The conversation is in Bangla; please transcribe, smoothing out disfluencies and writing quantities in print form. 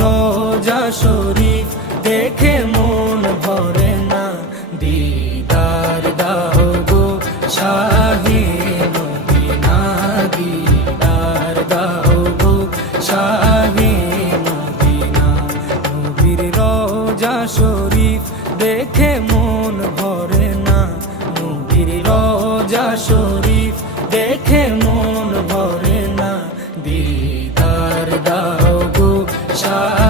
রোজা শরীফ দেখে মন ভরে না, দিদার দাও গো শাহে মদিনা, দিদার দাও গো শাহে মদিনা। নবীর রোজা শরীফ দেখে মন ভরে না, নবীর রোজা শরীফ দেখে মন ভরে না, দিদার দাও গো শাহে